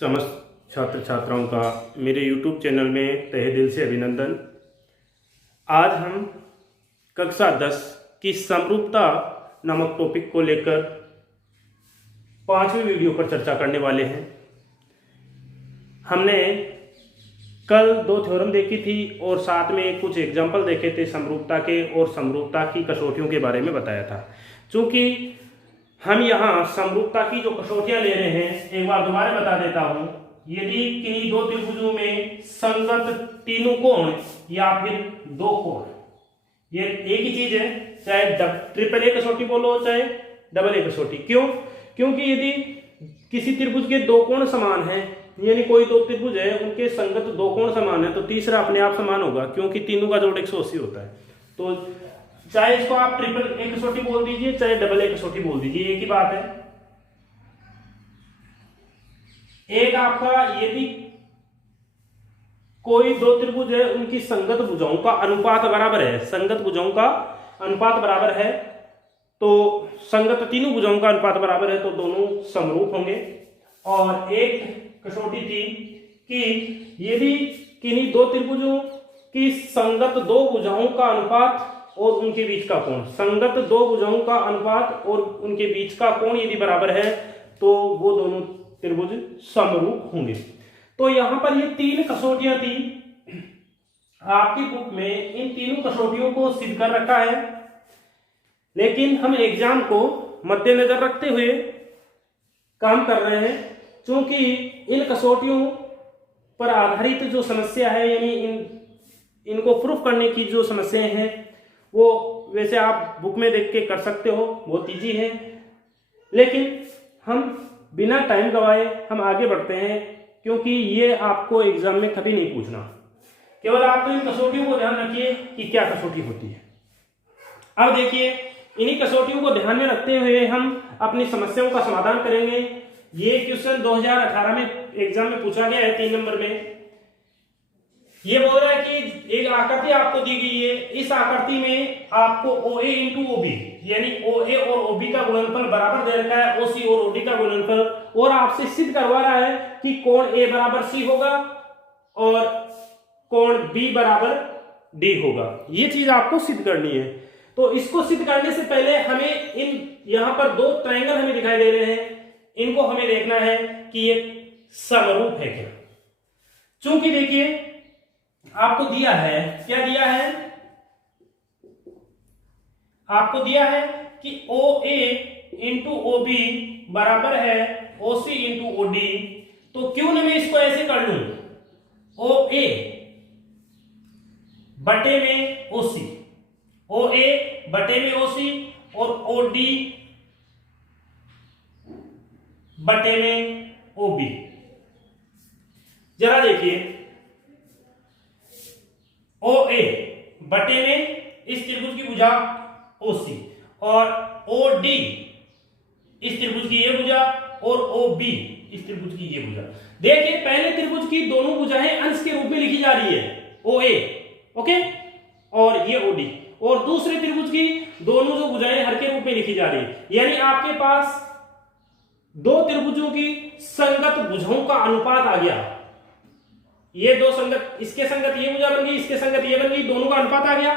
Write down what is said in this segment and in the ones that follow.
समस्त छात्र छात्राओं का मेरे YouTube चैनल में तहे दिल से अभिनंदन। आज हम कक्षा 10 की समरूपता नामक टॉपिक को लेकर 5वीं वीडियो पर चर्चा करने वाले हैं। हमने कल 2 थ्योरम देखी थी और साथ में कुछ एग्जाम्पल देखे थे समरूपता के, और समरूपता की कसौटियों के बारे में बताया था। चूँकि हम यहाँ समरूपता की जो कसौटियाँ ले रहे हैं, एक बार दोबारा बता देता हूँ। यदि किन्हीं दो त्रिभुजों में संगत तीनों कोण या फिर दो कोण, ये एक ही चीज है, चाहे ट्रिपल ए कसौटी बोलो चाहे डबल ए कसौटी। क्यों? क्योंकि यदि किसी त्रिभुज के दो कोण समान हैं, यानी कोई दो त्रिभुज है उनके संगत दो कोण समान है, तो तीसरा अपने आप समान होगा, क्योंकि तीनों का जोड़ 180 होता है। तो चाहे इसको आप ट्रिपल ए कसौटी बोल दीजिए चाहे डबल ए कसौटी बोल दीजिए, एक ही बात है। एक आपका यदि कोई दो त्रिभुज है उनकी संगत भुजाओं का अनुपात बराबर है, संगत भुजाओं का अनुपात बराबर है, तो संगत तीनों भुजाओं का अनुपात बराबर है, तो दोनों समरूप होंगे। और एक कसौटी थी कि यदि किन्हीं दो त्रिभुजों की संगत दो भुजाओं का अनुपात और उनके बीच का कोण, संगत दो भुजाओं का अनुपात और उनके बीच का कोण यदि बराबर है, तो वो दोनों त्रिभुज समरूप होंगे। तो यहां पर ये 3 कसौटियां थी, आपकी बुक में इन तीनों कसौटियों को सिद्ध कर रखा है, लेकिन हम एग्जाम को मद्देनजर रखते हुए काम कर रहे हैं। क्योंकि इन कसौटियों पर आधारित जो समस्या है, यानी इनको प्रूफ करने की जो समस्याएं हैं, वो वैसे आप बुक में देख के कर सकते हो, बहुत ईजी है। लेकिन हम बिना टाइम गवाए हम आगे बढ़ते हैं, क्योंकि ये आपको एग्जाम में कभी नहीं पूछना। केवल आप तो इन कसौटियों को ध्यान रखिए कि क्या कसौटी होती है। अब देखिए, इन्हीं कसौटियों को ध्यान में रखते हुए हम अपनी समस्याओं का समाधान करेंगे। ये क्वेश्चन 2018 में एग्जाम में पूछा गया है 3 नंबर में। ये बोल रहा है कि एक आकृति आपको दी गई है, इस आकृति में आपको OA इंटू OB, यानी OA और OB का गुणनफल बराबर दे रखा है, OC और OD का गुणनफल, और आपसे सिद्ध करवा रहा है कि कोण A बराबर C होगा और कोण B बराबर D होगा। ये चीज आपको सिद्ध करनी है। तो इसको सिद्ध करने से पहले हमें यहां पर 2 ट्रायंगल हमें दिखाई दे रहे हैं, इनको हमें देखना है कि ये समरूप है क्या। चूंकि देखिए आपको दिया है, क्या दिया है, आपको दिया है कि OA इंटू OB बराबर है OC इंटू OD। तो क्यों ना मैं इसको ऐसे कर लूं, OA बटे में OC, OA बटे में OC और OD बटे में OB। जरा देखिए, OA बटे में इस त्रिभुज की भुजा OC और OD इस त्रिभुज की ये भुजा और OB इस त्रिभुज की ये भुजा। देखिए, पहले त्रिभुज की दोनों भुजाएं अंश के रूप में लिखी जा रही है, OA, ओके, और ये OD, और दूसरे त्रिभुज की दोनों जो भुजाएं हर के रूप में लिखी जा रही है। यानी आपके पास दो त्रिभुजों की संगत भुजाओं का अनुपात आ गया। ये दो संगत, इसके संगत ये भुजा बन गई, इसके संगत ये बन गई, दोनों का अनुपात आ गया।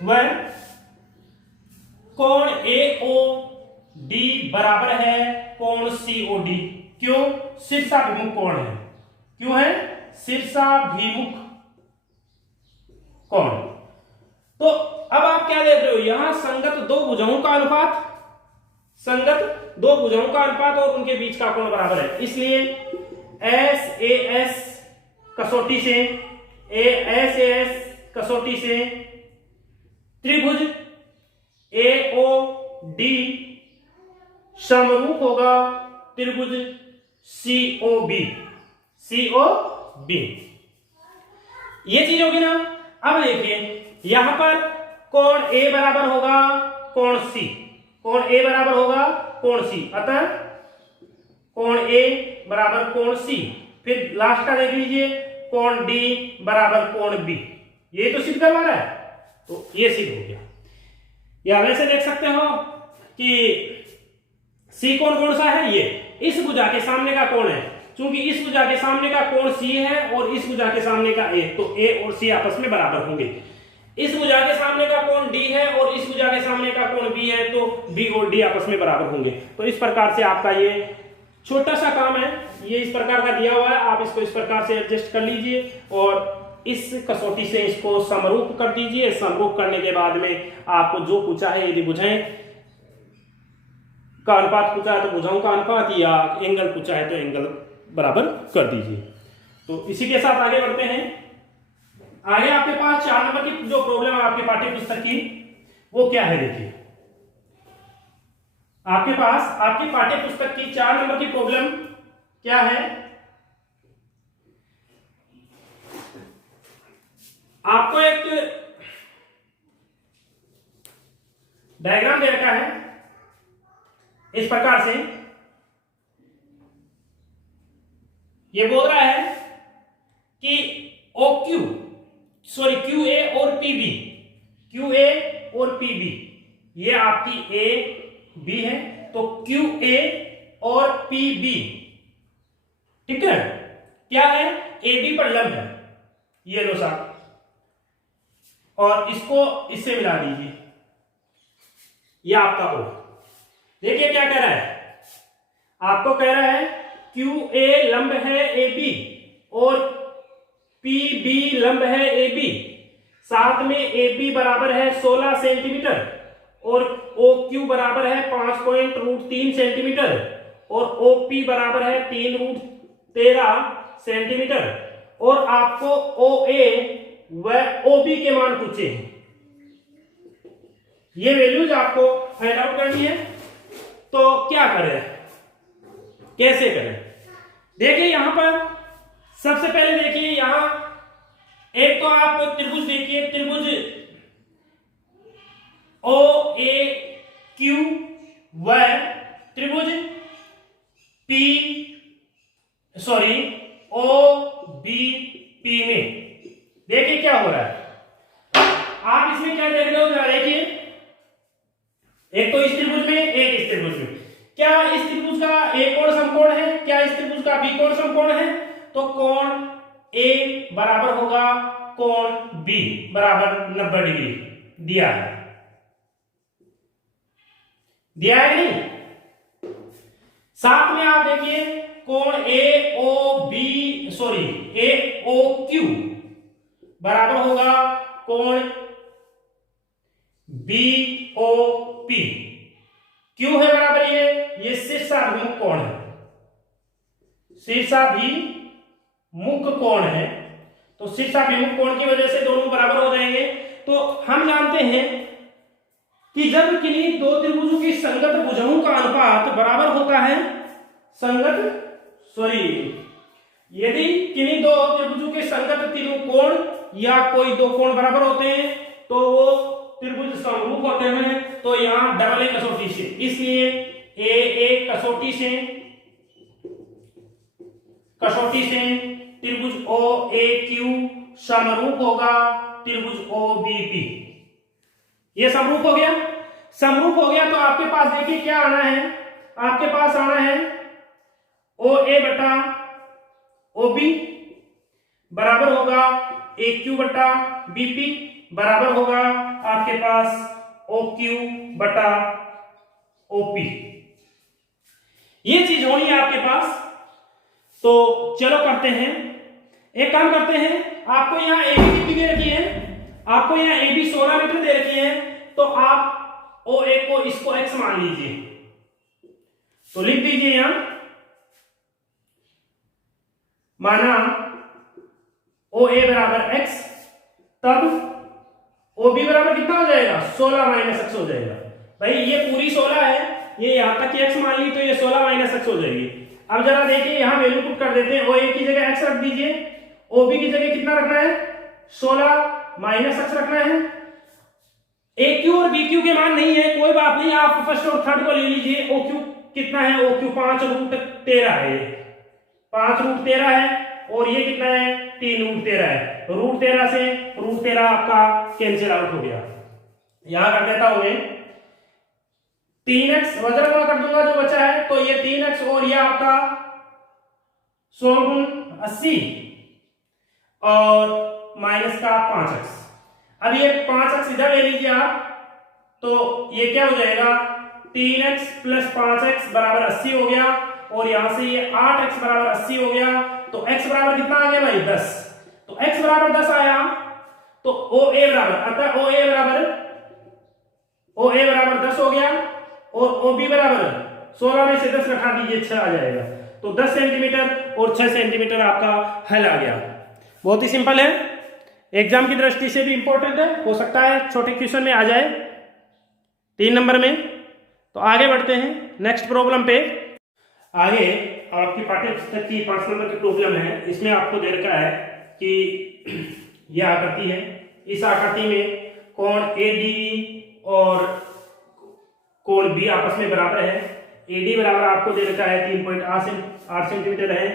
वह कोण AOD बराबर है कोण COD। क्यों? शीर्षाभिमुख कोण है। क्यों है? शीर्षाभिमुख कोण। तो अब आप क्या देख रहे हो, यहां संगत दो भुजाओं का अनुपात, संगत दो भुजाओं का अनुपात और उनके बीच का कोण बराबर है। इसलिए SAS कसौटी से, SAS कसौटी से त्रिभुज AOD समरूप होगा त्रिभुज COB। ये चीज होगी ना। अब देखिए, यहां पर कोण A बराबर होगा कोण C, कोण A बराबर होगा कोण C, अतः कोण A बराबर कोण C। फिर लास्ट का देख लीजिए, कोण D बराबर कोण B। ये तो सिद्ध करवा रहा है, तो ये सिद्ध हो गया। या वैसे देख सकते हो कि C कोण कौन सा है, ये इस भुजा के सामने का कोण है, क्योंकि इस भुजा के सामने का कोण C है और इस भुजा के सामने का A, तो A और C आपस में बराबर होंगे। इस भुजा के सामने का कोण D है और इस भुजा के सामने का कोण B है, तो B और D आपस में बराबर होंगे। तो इस प्रकार से आपका ये छोटा सा काम है, ये इस प्रकार का दिया हुआ है, आप इसको इस प्रकार से एडजस्ट कर लीजिए और इस कसौटी से इसको समरूप कर दीजिए। समरूप करने के बाद में आपको जो पूछा है, यदि भुजाएं का अनुपात पूछा है तो भुजाओं का अनुपात, या एंगल पूछा है तो एंगल बराबर कर दीजिए। तो इसी के साथ आगे बढ़ते हैं। आगे आपके पास 4 नंबर की जो प्रॉब्लम है आपके पाठ्य पुस्तक की, वो क्या है देखिए। आपके पास आपकी पाठ्य पुस्तक की 4 नंबर की प्रॉब्लम क्या है। आपको एक डायग्राम दे रखा है इस प्रकार से। ये बोल रहा है कि QA और PB, QA और PB ये आपकी AB है, तो QA और PB, ठीक है, क्या है, AB पर लंब है, ये लो साहब, और इसको इससे मिला दीजिए, ये आपका O। देखिए क्या कह रहा है, आपको कह रहा है QA लंब है AB और PB लंब है AB, साथ में AB बराबर है 16 सेंटीमीटर और OQ बराबर है 5.3 सेंटीमीटर और OP बराबर है 3√13 सेंटीमीटर, और आपको OA व OB के मान पूछे हैं। ये वैल्यूज आपको फाइंड आउट करनी है। तो क्या करें, कैसे करें, देखिए यहां पर सबसे पहले देखिए, यहां एक तो आप त्रिभुज देखिए, त्रिभुज OAQ व त्रिभुज OBP में देखिए क्या हो रहा है। आप इसमें क्या देख रहे हो, जरा देखिए, एक तो इस त्रिभुज में, एक इस त्रिभुज में। क्या इस त्रिभुज का A कोण समकोण है, क्या इस त्रिभुज का B कोण समकोण है, तो कोण A बराबर होगा कोण B बराबर 90 डिग्री दिया है, दिया है नहीं। साथ में आप देखिए कोण AOQ बराबर होगा कोण BOP। क्यों है बराबर, ये शीर्षाभिमुख कोण है, शीर्षाभिमुख कोण है, तो शीर्षाभिमुख कोण की वजह से दोनों बराबर हो जाएंगे। तो हम जानते हैं कि जब किन्हीं दो त्रिभुजों की संगत भुजाओं का अनुपात बराबर होता है, यदि किन्हीं दो त्रिभुजों के संगत तीनों कोण या कोई दो कोण बराबर होते हैं तो वो त्रिभुज समरूप होते हैं। तो यहां डबल ए कसौटी से, इसलिए एक कसौटी से त्रिभुज OAQ समरूप होगा त्रिभुज OBP। ये समरूप हो गया, समरूप हो गया तो आपके पास देखिए क्या आना है, आपके पास आना है OA बटा OB बराबर होगा AQ बटा BP बराबर होगा आपके पास OQ बटा OP। ये चीज होनी है आपके पास। तो चलो करते हैं, एक काम करते हैं, आपको यहाँ AB कितनी दे रखी है, आपको यहाँ AB 16 मीटर दे रखी है, तो आप OA को इसको x मान लीजिए, तो लिख दीजिए यहां, माना OA बराबर x, तब OB बराबर कितना हो जाएगा, 16 माइनस x हो जाएगा। भाई ये पूरी 16 है, ये यहां तक x मान ली तो ये 16 माइनस x हो जाएगी। अब जरा देखिए यहां वैल्यू पुट कर देते हैं, OA की जगह x रख दीजिए, OB की जगह कितना रखना है, 16 माइनस x रखना है। AQ और BQ के मान नहीं है, कोई बात नहीं, आप फर्स्ट और थर्ड को ले लीजिए। OQ कितना है, OQ 5√13 है, 5√13 है, और ये कितना है, 3√13 है। √13 से √13 आपका कैंसिल आउट हो गया। यहां कर देता हूं मैं 3x वज्र गुणा कर दूंगा जो बचा है, तो ये 3x और ये आपका 16 गुण 80 और माइनस का 5x। अब ये 5x इधर ले लीजिए आप, तो ये क्या हो जाएगा 3x प्लस 5x बराबर 80 हो गया, और यहां से ये 8x बराबर 80 हो गया, तो x बराबर कितना आ गया भाई 10। तो x बराबर 10 आया, तो OA बराबर, अतः OA बराबर 10 हो गया, और OB बराबर 16 में से 10 घटा दीजिए 6 आ जाएगा, तो 10 सेंटीमीटर और 6 सेंटीमीटर आपका हल आ गया। बहुत ही सिंपल है, एग्जाम की दृष्टि से भी इंपॉर्टेंट है, हो सकता है छोटे क्वेश्चन में आ जाए 3 नंबर में। तो आगे बढ़ते हैं नेक्स्ट प्रॉब्लम पे। आगे आपकी पाठ्य पुस्तक की 5 नंबर की प्रॉब्लम है। इसमें आपको दे रखा है कि यह आकृति है, इस आकृति में कोण ADE और कोण B आपस में बराबर है। AD बराबर आपको दे रखा है 3.8 सेंटीमीटर है,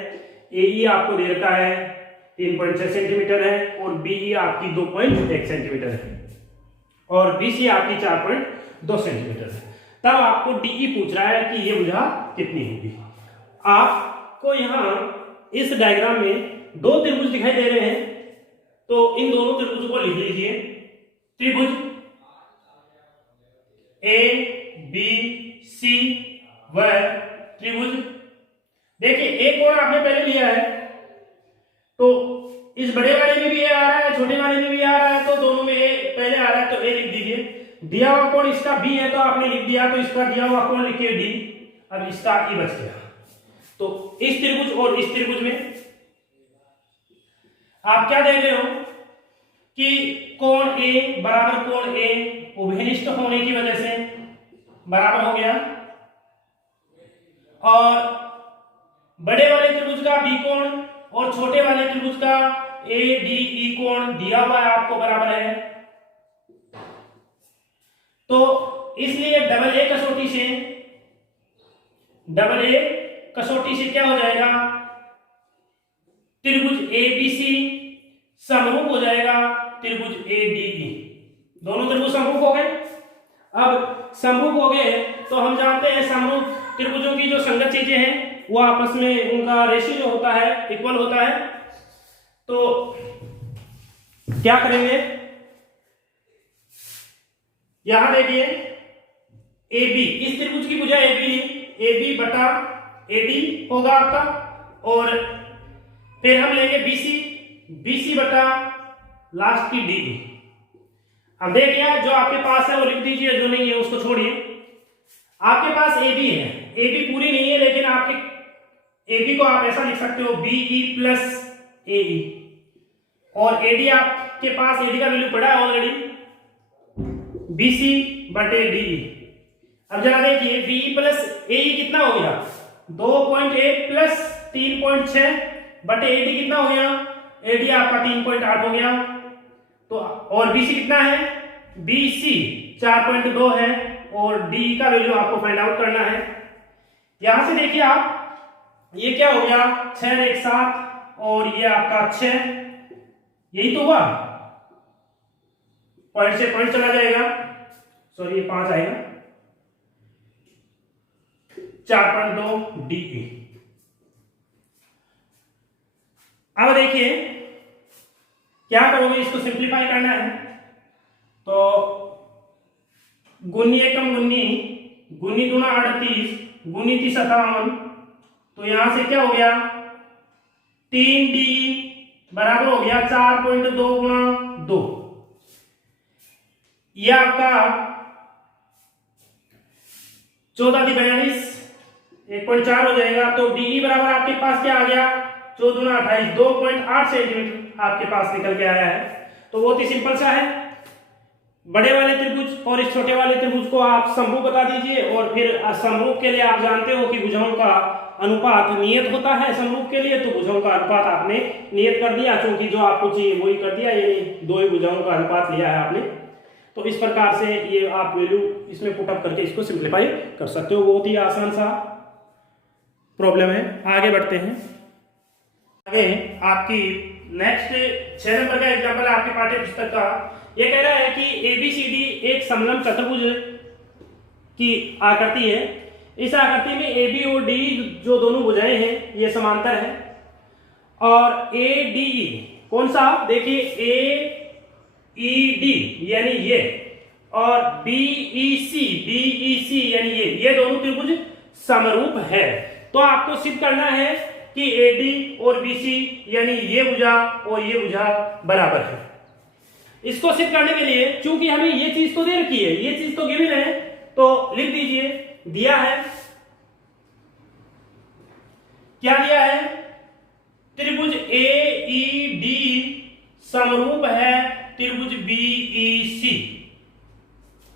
AE आपको दे रखा है 3.6 सेंटीमीटर है, और BE आपकी 2.1 सेंटीमीटर है, और BC आपकी 4.2 सेंटीमीटर है। तब आपको DE पूछ रहा है कि ये भुजा कितनी होगी। आपको यहाँ इस डायग्राम में 2 त्रिभुज दिखाई दे रहे हैं, तो इन दोनों त्रिभुज को लिख लीजिए। त्रिभुज ABC व त्रिभुज, देखिए एक कोण आपने पहले लिया है, तो इस बड़े वाले में भी ए आ रहा है, छोटे वाले में भी आ रहा है, तो दोनों में ए पहले आ रहा है, तो ए लिख दीजिए। दिया हुआ कोण इसका B है, तो आपने लिख दिया, तो इसका दिया हुआ कोण लिखिए D। अब इसका E बच गया। तो इस त्रिभुज और इस त्रिभुज में आप क्या देख रहे हो कि कोण A बराबर कोण A उभयनिष्ठ होने की वजह से बराबर हो गया, और बड़े वाले त्रिभुज का B कोण और छोटे वाले त्रिभुज का ADE कोण दिया हुआ है आपको बराबर है। तो इसलिए डबल ए कसौटी से क्या हो जाएगा, त्रिभुज ABC समरूप हो जाएगा त्रिभुज ADE। दोनों त्रिभुज समरूप हो गए। अब समरूप हो गए तो हम जानते हैं समरूप त्रिभुजों की जो संगत चीजें हैं वो आपस में उनका रेशियो जो होता है इक्वल होता है। तो क्या करेंगे, यहां देखिए AB, इस त्रिभुज की भुजा AB बटा AD होगा आपका, और फिर हम लेंगे BC बटा लास्ट की DE। अब देखिए जो आपके पास है वो लिख दीजिए, जो नहीं है उसको छोड़िए। आपके पास AB है, AB पूरी नहीं है, लेकिन आपके AB को आप ऐसा लिख सकते हो BE प्लस AE, और AD आपके पास AD का वैल्यू पड़ा है ऑलरेडी BC बटे DE। अब जरा देखिए BE प्लस AE कितना हो गया 2.1 प्लस 3.6 बटे AD कितना हो गया, AD आपका 3.8 हो गया। तो और BC कितना है, BC 4.2 है, और DE का वैल्यू आपको फाइंड आउट करना है। यहां से देखिए आप, ये क्या हो गया 6 1 7, और ये आपका 6, यही तो हुआ, पॉइंट से पॉइंट चला जाएगा, सॉरी ये 5 आएगा, 4.2 DE। अब देखिए क्या करोगे, इसको सिंप्लीफाई करना है, तो गुनी एकम गुनी, गुनी दूना 38, गुनी 30 57, तो यहां से क्या हो गया 3D बराबर हो गया 4.2 गुणा 2, यह आपका 14 × 42 1.4 हो जाएगा। तो DE बराबर आपके पास क्या आ गया 14 × 28 2.8 सेंटीमीटर आपके पास निकल के आया है। तो बहुत ही सिंपल सा है, बड़े वाले त्रिभुज और इस छोटे वाले त्रिभुज को आप समरूप बता दीजिए, और फिर समरूप के लिए आप जानते हो कि भुजाओं का अनुपात नियत होता है समरूप के लिए, तो भुजाओं का अनुपात आपने नियत कर दिया, क्योंकि जो आपको चाहिए वही कर दिया, यानी दो ही भुजाओं का अनुपात लिया है आपने। तो इस प्रकार से ये आप वैल्यू इसमें पुटअप करके इसको सिंप्लीफाई कर सकते हो। बहुत ही आसान सा प्रॉब्लम है। आगे बढ़ते हैं। आगे आपकी नेक्स्ट 6 नंबर का एग्जाम्पल है आपकी पाठ्य पुस्तक का। ये कह रहा है कि ABCD एक समलंब चतुर्भुज की आकृति है। इस आकृति में ए बी और डी जो दोनों भुजाएं हैं ये समांतर है, और ए डी ई कौन सा, देखिए ए ई डी यानी ये, और बी ई सी यानी ये दोनों त्रिभुज समरूप है। तो आपको सिद्ध करना है कि ए डी और बी सी यानी ये भुजा और ये भुजा बराबर है। इसको सिद्ध करने के लिए चूंकि हमें ये चीज तो दे रखी है, ये चीज तो गिवन है, तो लिख दीजिए, दिया है, क्या दिया है, त्रिभुज ए ई डी समरूप है त्रिभुज बी ई सी,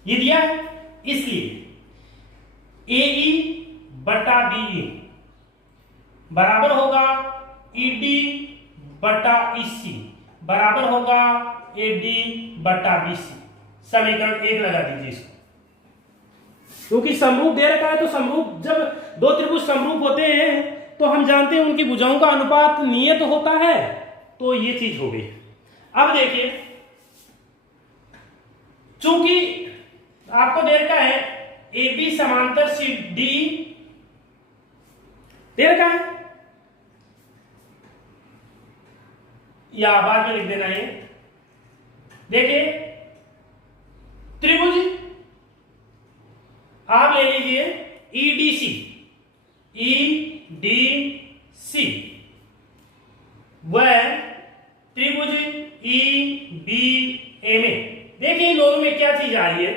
ये दिया है। इसलिए ए ई बटा बी ई बराबर होगा ई डी बटा ई सी बराबर होगा ए डी बटा बी सी। समीकरण 1 लगा दीजिए इसको, क्योंकि समरूप दे रखा है, तो समरूप, जब दो त्रिभुज समरूप होते हैं तो हम जानते हैं उनकी भुजाओं का अनुपात नियत होता है, तो ये चीज हो गई। अब देखिए, चूंकि आपको दे रखा है ए बी समांतर सी डी दे रखा है, या बाद में लिख देना है। देखिए त्रिभुज आप ले लीजिए ईडीसी, ईडीसी वह त्रिभुज ईबीए में, देखिए इन दोनों में क्या चीज आ रही है,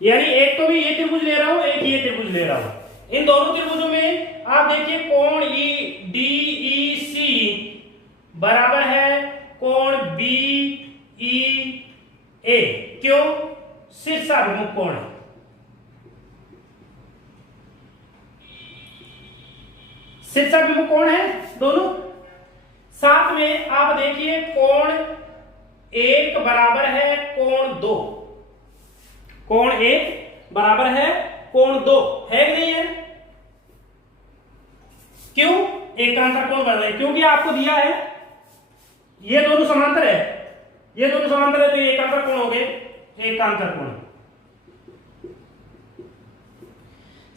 यानी एक तो मैं ये त्रिभुज ले रहा हूं, एक ये त्रिभुज ले रहा हूं। इन दोनों त्रिभुजों में आप देखिए कोण ईडीईसी बराबर है कोण बीईए, क्यों, शीर्षाभिमुख कोण है। शीर्षाभिमुख कोण है दोनों। साथ में आप देखिए कोण 1 बराबर है कोण 2, कोण 1 बराबर है कोण 2 है कि नहीं है, क्यों, एकांतर कोण बन रहे हैं, क्योंकि आपको दिया है ये दोनों समांतर है, ये दोनों समांतर है, तो ये एकांतर कोण हो गए, एकांतर कोण।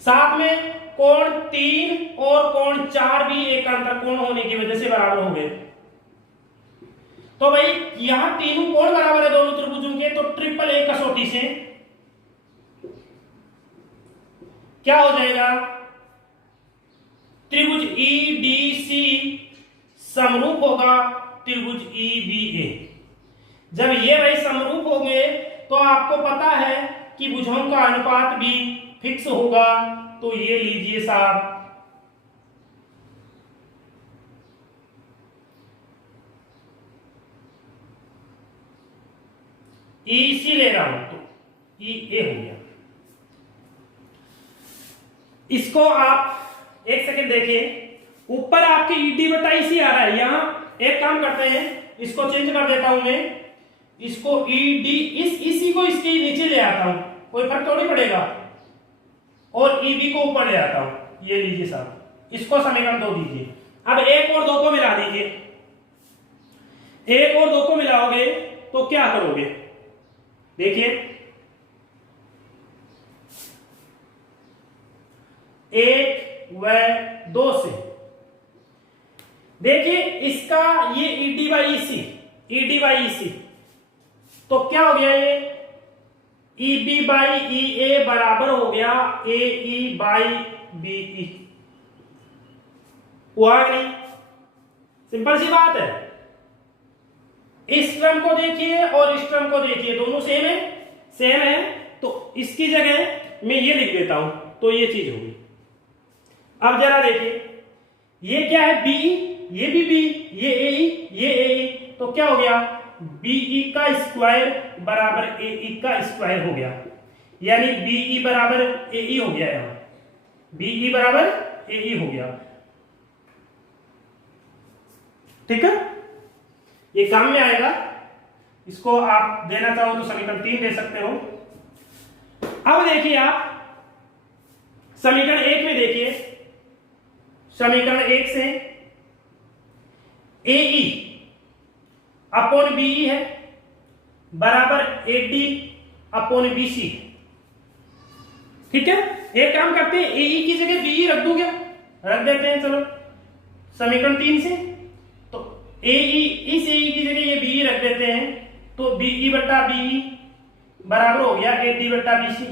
साथ में कोण 3 और कोण 4 भी एकांतर कोण होने की वजह से बराबर हो गए। तो भाई यहां तीनों कोण बराबर है दोनों त्रिभुजों के, तो ट्रिपल ए कसौटी से क्या हो जाएगा, त्रिभुज ईडीसी समरूप होगा त्रिभुज ईबीए। जब ये भाई समरूप होंगे तो आपको पता है कि भुजाओं का अनुपात भी फिक्स होगा, तो ये लीजिए साहब, ईसी ले रहा हूं तो ई ए हो गया। इसको आप एक सेकंड देखिए, ऊपर आपके ईडी बटा ईसी आ रहा है, यहां एक काम करते हैं, इसको चेंज कर देता हूं मैं, इसको ईडी इस इसी को इसके नीचे ले आता हूं, कोई फर्क तो नहीं पड़ेगा, और ईबी को ऊपर ले आता हूं, ये लीजिए साहब, इसको समीकरण 2 दीजिए। अब 1 और 2 को मिला दीजिए, 1 और 2 को मिलाओगे तो क्या करोगे, देखिए 1 व 2 से, देखिए इसका ये ईडी बाई ईसी, तो क्या हो गया, ये ईबी बाई ईए बराबर हो गया एई बाई बीई, हुआ नहीं, सिंपल सी बात है। इस टर्म को देखिए और इस टर्म को देखिए, दोनों सेम है, सेम है, तो इसकी जगह मैं ये लिख देता हूं, तो ये चीज होगी। अब जरा देखिए, ये क्या है बीई, ये भी बी, ये ए, तो क्या हो गया, बीई का स्क्वायर बराबर एई का स्क्वायर हो गया, यानी बीई बराबर एई हो गया, यहां बीई बराबर एई हो गया, ठीक है, ये काम में आएगा। इसको आप देना चाहो तो समीकरण 3 दे सकते हो। अब देखिए आप समीकरण 1 में देखिए, समीकरण 1 से एई अपॉन बीई है बराबर एडी अपॉन बीसी, ठीक है, एक काम करते हैं, ए की जगह बी रख दूं क्या? रख देते हैं, चलो समीकरण 3 से। तो इस ए की जगह ये बी रख देते हैं, तो बी बट्टा बी बराबर हो गया ए डी बट्टा बी सी।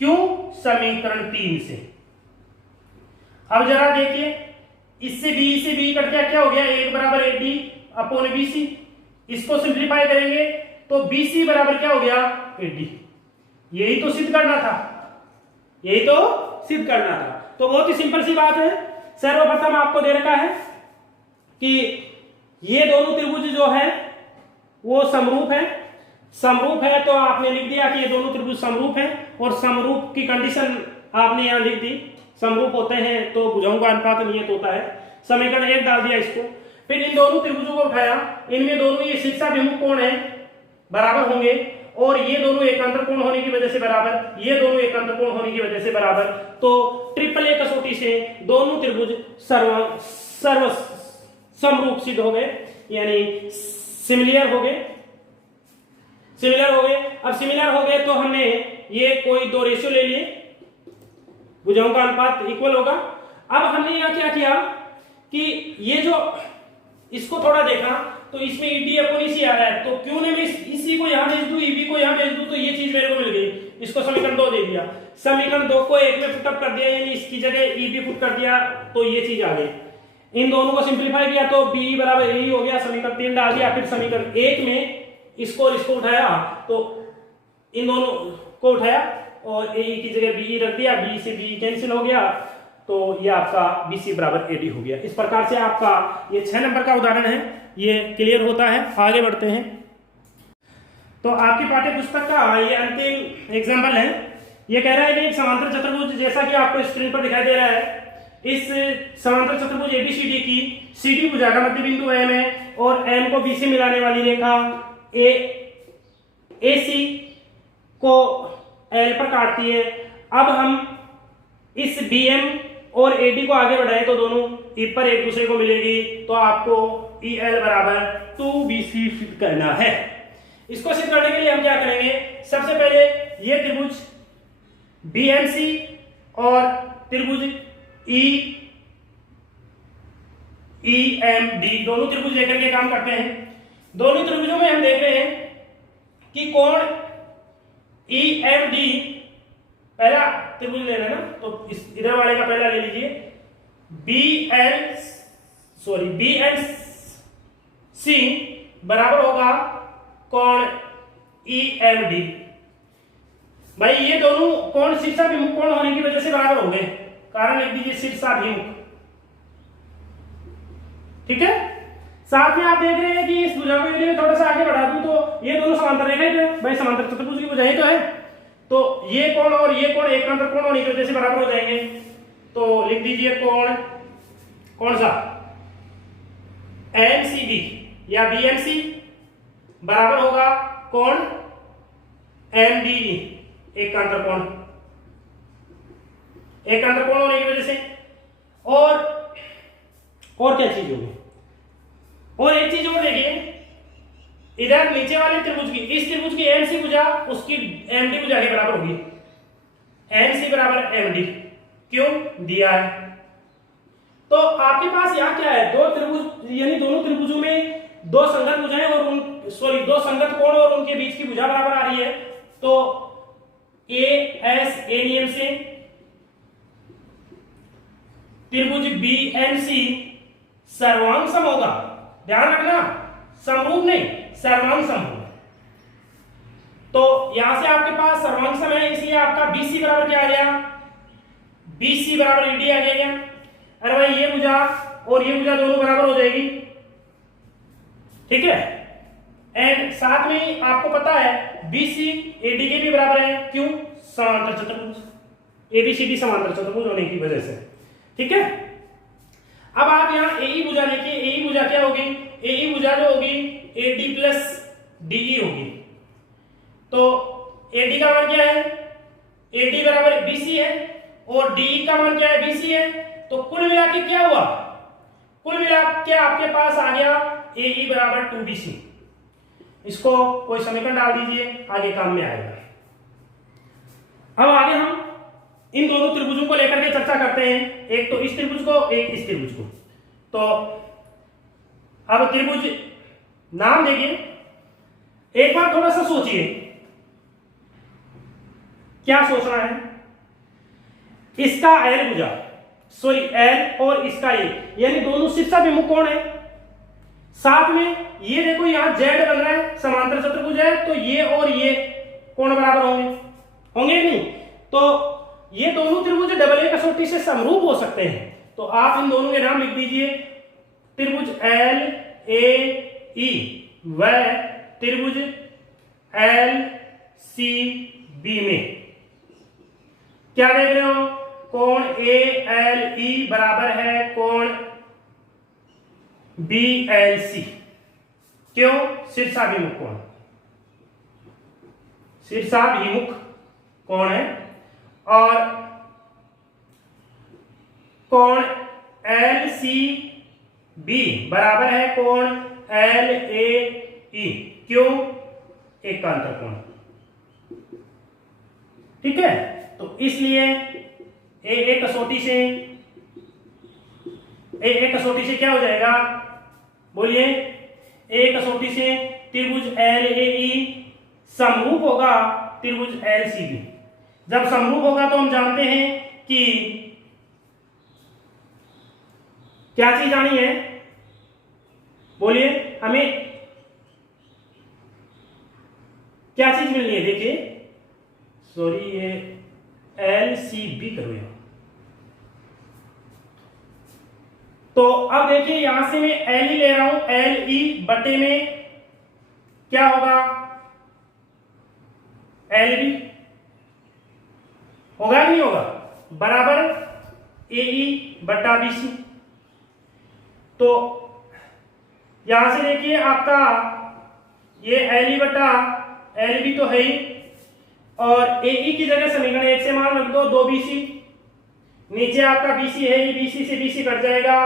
क्यों? समीकरण 3 से। अब जरा देखिए, इससे बी कट गया, क्या हो गया? 1 बराबर A D upon B C. इसको सिंप्लीफाई करेंगे तो बी सी बराबर क्या हो गया? A D. यही तो सिद्ध करना था, यही तो सिद्ध करना था। तो बहुत ही सिंपल सी बात है। सर्वप्रथम आपको दे रखा है कि ये दोनों त्रिभुज जो है वो समरूप है। समरूप है तो आपने लिख दिया कि ये दोनों त्रिभुज समरूप हैं, और समरूप की कंडीशन आपने यहां लिख दी। समरूप होते हैं तो भुजाओं का अनुपात नियत होता है। समीकरण 1 डाल दिया इसको। फिर इन दोनों त्रिभुजों को उठाया, इनमें दोनों ये शीर्षाभिमुख कोण है बराबर होंगे, और ये दोनों एकांतर कोण होने की वजह से बराबर, ये दोनों एकांतर कोण होने की वजह से बराबर। तो ट्रिपल ए कसौटी से दोनों त्रिभुज सर्व समरूप सिद्ध हो गए, यानी सिमिलर हो गए। सिमिलर हो गए। अब सिमिलर हो गए तो हमने ये कोई दो रेशियो ले लिए, भुजाओं का अनुपात इक्वल होगा। अब हमने यहां क्या किया कि ये जो इसको थोड़ा देखा तो इसमें ईडी अपॉन इसी आ रहा है, तो क्यों नहीं मैं इसी को यहां भेज दूं, ईबी को यहां भेज दूं, तो ये चीज मेरे को मिल गई। इसको समीकरण 2 दे दिया, समीकरण 2 को 1 में पुटअप कर दिया, यानी इसकी जगह ईबी पुट कर दिया, तो ये चीज आ गई। इन दोनों को सिंप्लीफाई किया तो बी बराबर ए हो गया, समीकरण 3 डाल दिया। फिर समीकरण 1 में इसको उठाया, तो इन दोनों को उठाया और ए की जगह बी रख दिया, बी से बी कैंसिल हो गया, तो ये आपका BC बराबर AD हो गया। इस प्रकार से आपका ये 6 नंबर का उदाहरण है, ये क्लियर होता है। आगे बढ़ते हैं। तो आपकी पाठ्य पुस्तक का ये अंतिम एग्जाम्पल है। ये कह रहा है कि एक समांतर चतुर्भुज, जैसा कि आपको स्क्रीन पर दिखाई दे रहा है, इस समांतर चतुर्भुज ABCD की CD भुजा का मध्य बिंदु M है, और M को B से मिलाने वाली रेखा AC को L पर काटती है। अब हम इस BM और AD को आगे बढ़ाए तो दोनों E पर एक दूसरे को मिलेगी, तो आपको EL बराबर 2BC सिद्ध करना है। इसको सिद्ध करने के लिए हम क्या करेंगे? सबसे पहले ये त्रिभुज BMC और त्रिभुज EMD, दोनों त्रिभुज लेकर के काम करते हैं। दोनों त्रिभुजों में हम देख रहे हैं कि कोण EMD, पहला त्रिभुज लेना ना, तो इस इधर वाले का पहला ले लीजिए, BMC बराबर होगा कोण EMD। भाई ये दोनों कोण शीर्षाभिमुख कोण होने की वजह से बराबर हो गए, कारण लिख दीजिए शीर्षाभिमुख। ठीक है। साथ में आप देख रहे हैं कि इस भुजा को यदि मैं थोड़ा सा आगे बढ़ा दूं तो ये दोनों समांतर रेखाएं हैं, भाई समांतर चतुर्भुज की भुजाएं तो है, तो ये कोण और ये कोण एकांतर कोण होने की वजह से बराबर हो जाएंगे। तो लिख दीजिए कोण, कौन सा? MCD या BMC बराबर होगा कोण MDE, एकांतर कोण, एकांतर कोण होने की वजह से। और क्या चीज होगी? और एक चीज और देखिए, इधर नीचे वाले त्रिभुज की, इस त्रिभुज की MC भुजा उसकी MD भुजा के बराबर होगी। MC बराबर MD क्यों दिया है? तो आपके पास यहाँ क्या है? दो त्रिभुज, यानी दोनों त्रिभुजों में दो संगत भुजाएं और दो संगत कोण और उनके बीच की भुजा बराबर आ रही है। तो ASA नियम से त्रिभुज BMC सर्वांग सम होगा। ध्यान रखना, समरूप नहीं, सर्वांग सम होगा। तो यहां से आपके पास सर्वांग सम है, इसलिए आपका BC बराबर क्या आ गया? BC बराबर AD आ जाएगा। अरे भाई ये भुजा और ये भुजा दोनों बराबर हो जाएगी। ठीक है। एंड साथ में आपको पता है BC AD के भी बराबर है, क्यों? समांतर चतुर्भुज, ABCD समांतर चतुर्भुज होने की वजह से। ठीक है। अब आप यहाँ AE भुजा देखिए, AE भुजा क्या होगी? AE भुजा जो होगी AD प्लस DE होगी। तो AD का मान क्या है? AD बराबर BC है, और DE का मान क्या है? BC है। तो कुल मिला के क्या हुआ? कुल मिला के आपके पास आ गया AE बराबर 2BC। इसको कोई समीकरण डाल दीजिए, आगे काम में आएगा। अब आगे हम इन दोनों त्रिभुजों को लेकर के चर्चा करते हैं, एक तो इस त्रिभुज को, एक इस त्रिभुज को। तो अब त्रिभुज नाम देखिए, एक बार थोड़ा सा सोचिए, क्या सोचना है। इसका एल भुजा, सॉरी एल और इसका ए, यानी दोनों शीर्षाभिमुख कोण है। साथ में ये देखो यहां जेड बन रहा है, समांतर चतुर्भुज है, तो ये और ये कोण बराबर होंगे, होंगे नहीं? तो ये दोनों त्रिभुज डबल ए कसौटी से समरूप हो सकते हैं। तो आप इन दोनों के नाम लिख दीजिए, त्रिभुज एल ए ई व त्रिभुज एल सी बी में क्या देख रहे हो, कोण ए एल ई बराबर है कोण बी एल सी। क्यों? शीर्षाभिमुख कोण, शीर्षाभिमुख कोण है। और कोण एल सी बी बराबर है कोण एल ए ई। क्यों? एकांतर कोण, ठीक है। तो इसलिए ए कसौटी से, ए कसौटी से क्या हो जाएगा, बोलिए? ए कसौटी से त्रिभुज एल ए ई समरूप होगा त्रिभुज एल सी बी। जब समरूप होगा तो हम जानते हैं कि क्या चीज आनी है, बोलिए? हमें क्या चीज मिलनी है? देखिए, सॉरी, ये एल सी बी करो यहां। तो अब देखिए, यहां से मैं एल ई ले रहा हूं, एल ई बटे में क्या होगा, एल बी होगा कि नहीं होगा, बराबर ए ई बटा बी सी। तो यहां से देखिए आपका ये एल ई बटा एल बी तो है ही, और ए ई की जगह समीकरण 1 से मान रख दो 2bc। नीचे आपका bc है ही, bc से bc कट जाएगा,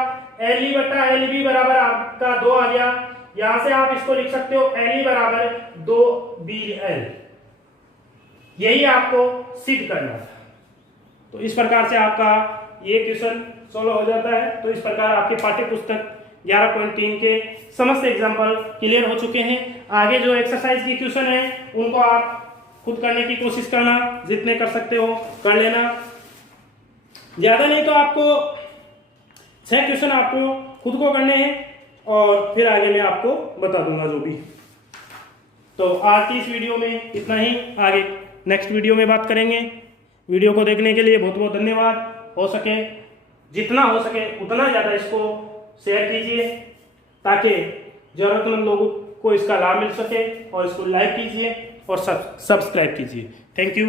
एल ई बटा एल बी बराबर आपका 2 आ गया। यहां से आप इसको लिख सकते हो एल ई बराबर 2bl। यही आपको सिद्ध करना था। तो इस प्रकार से आपका ये क्वेश्चन सोल्व हो जाता है। तो इस प्रकार आपके पाठ्य पुस्तक 11.3 के समस्त एग्जाम्पल क्लियर हो चुके हैं। आगे जो एक्सरसाइज की क्वेश्चन है उनको आप खुद करने की कोशिश करना, जितने कर सकते हो कर लेना, ज्यादा नहीं तो आपको 6 क्वेश्चन आपको खुद को करने हैं और फिर आगे मैं आपको बता दूंगा जो भी। तो आज की इस वीडियो में इतना ही, आगे नेक्स्ट वीडियो में बात करेंगे। वीडियो को देखने के लिए बहुत बहुत धन्यवाद। हो सके जितना हो सके उतना ज़्यादा इसको शेयर कीजिए ताकि ज़रूरतमंद लोगों को इसका लाभ मिल सके, और इसको लाइक कीजिए और सब्सक्राइब कीजिए। Thank you.